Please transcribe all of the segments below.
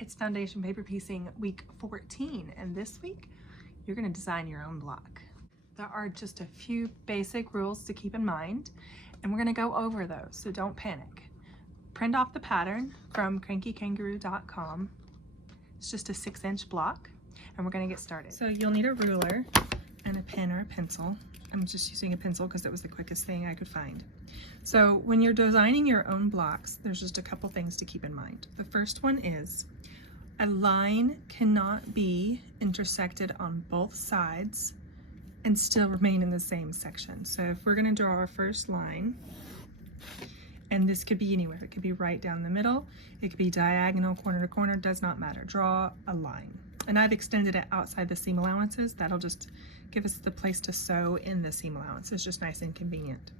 It's foundation paper piecing week 14, and this week you're going to design your own block. There are just a few basic rules to keep in mind, and we're going to go over those, so don't panic. Print off the pattern from crankykangaroo.com. It's just a 6-inch block, and we're going to get started. So you'll need a ruler and a pen or a pencil. I'm just using a pencil because it was the quickest thing I could find. So when you're designing your own blocks, there's just a couple things to keep in mind. The first one is a line cannot be intersected on both sides and still remain in the same section. So if we're going to draw our first line, and this could be anywhere, it could be right down the middle, it could be diagonal, corner to corner, does not matter. Draw a line. And I've extended it outside the seam allowances. That'll just give us the place to sew in the seam allowance. It's just nice and convenient.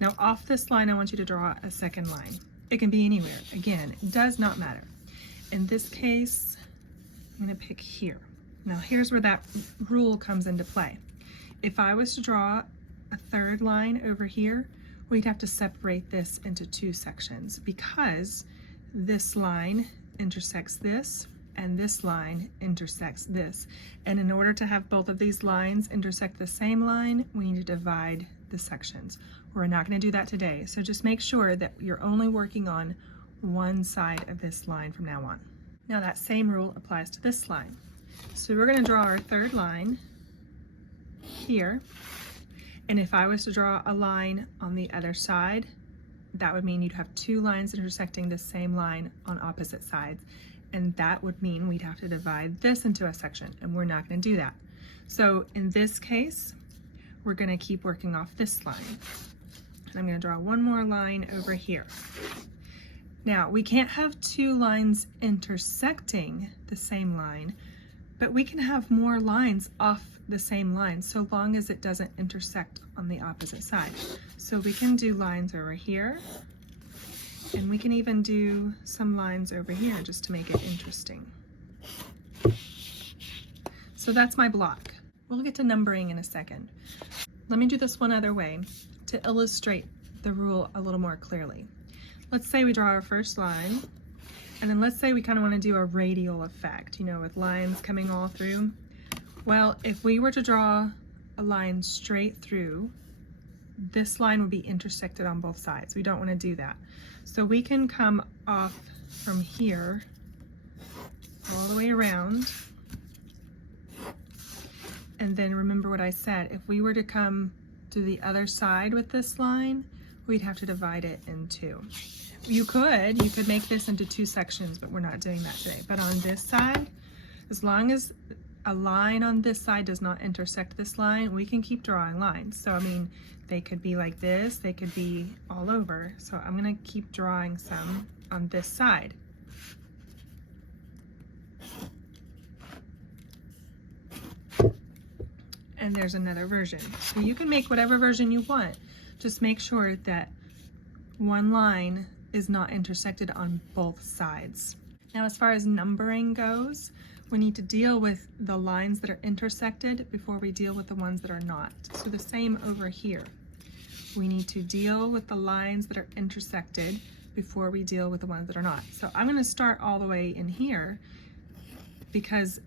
Now off this line, I want you to draw a second line. It can be anywhere. Again, it does not matter. In this case, I'm going to pick here. Now here's where that rule comes into play. If I was to draw a third line over here, we'd have to separate this into two sections because this line intersects this and this line intersects this. And in order to have both of these lines intersect the same line, we need to divide the sections. We're not going to do that today, so just make sure that you're only working on one side of this line from now on. Now that same rule applies to this line. So we're going to draw our third line here, and if I was to draw a line on the other side, that would mean you'd have two lines intersecting the same line on opposite sides, and that would mean we'd have to divide this into a section, and we're not going to do that. So in this case, we're going to keep working off this line, and I'm going to draw one more line over here. Now we can't have two lines intersecting the same line, but we can have more lines off the same line so long as it doesn't intersect on the opposite side. So we can do lines over here, and we can even do some lines over here just to make it interesting. So that's my block. We'll get to numbering in a second. Let me do this one other way to illustrate the rule a little more clearly. Let's say we draw our first line, and then let's say we kind of want to do a radial effect, you know, with lines coming all through. Well, if we were to draw a line straight through, this line would be intersected on both sides. We don't want to do that. So we can come off from here all the way around. And then remember what I said, if we were to come to the other side with this line, we'd have to divide it in two. You could make this into two sections, but we're not doing that today. But on this side, as long as a line on this side does not intersect this line, we can keep drawing lines. So I mean, they could be like this, they could be all over. So I'm gonna keep drawing some on this side. And there's another version. So you can make whatever version you want. Just make sure that one line is not intersected on both sides. Now, as far as numbering goes, we need to deal with the lines that are intersected before we deal with the ones that are not. So the same over here. We need to deal with the lines that are intersected before we deal with the ones that are not. So I'm going to start all the way in here because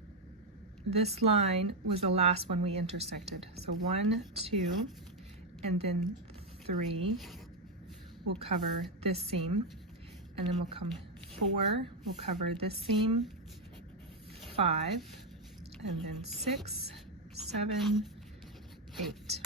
this line was the last one we intersected. So 1, 2, and then 3 will cover this seam, and then we'll come 4 will cover this seam, 5, and then 6, 7, 8.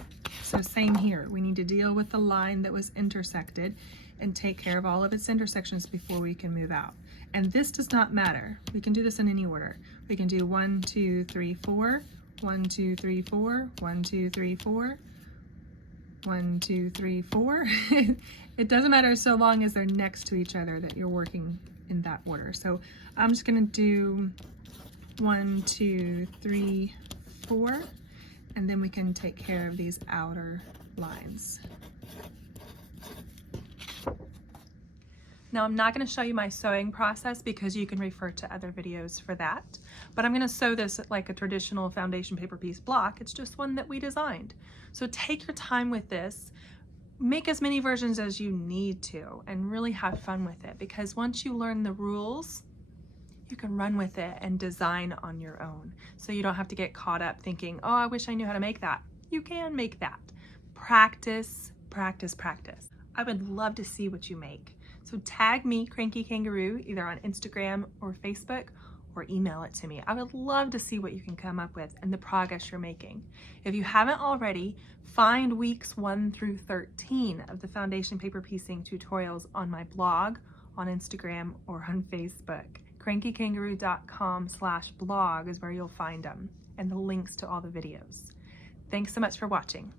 So same here, we need to deal with the line that was intersected and take care of all of its intersections before we can move out. And this does not matter. We can do this in any order. We can do 1, 2, 3, 4, 1, 2, 3, 4, 1, 2, 3, 4, 1, 2, 3, 4. It doesn't matter so long as they're next to each other that you're working in that order. So I'm just going to do 1, 2, 3, 4, and then we can take care of these outer lines. Now I'm not going to show you my sewing process because you can refer to other videos for that, but I'm going to sew this like a traditional foundation paper piece block. It's just one that we designed. So take your time with this, make as many versions as you need to, and really have fun with it, because once you learn the rules, you can run with it and design on your own. So you don't have to get caught up thinking, oh, I wish I knew how to make that. You can make that. Practice, practice, practice. I would love to see what you make. So tag me, Cranky Kangaroo, either on Instagram or Facebook, or email it to me. I would love to see what you can come up with and the progress you're making. If you haven't already, find weeks 1 through 13 of the foundation paper piecing tutorials on my blog, on Instagram, or on Facebook. crankykangaroo.com/blog is where you'll find them, and the links to all the videos. Thanks so much for watching.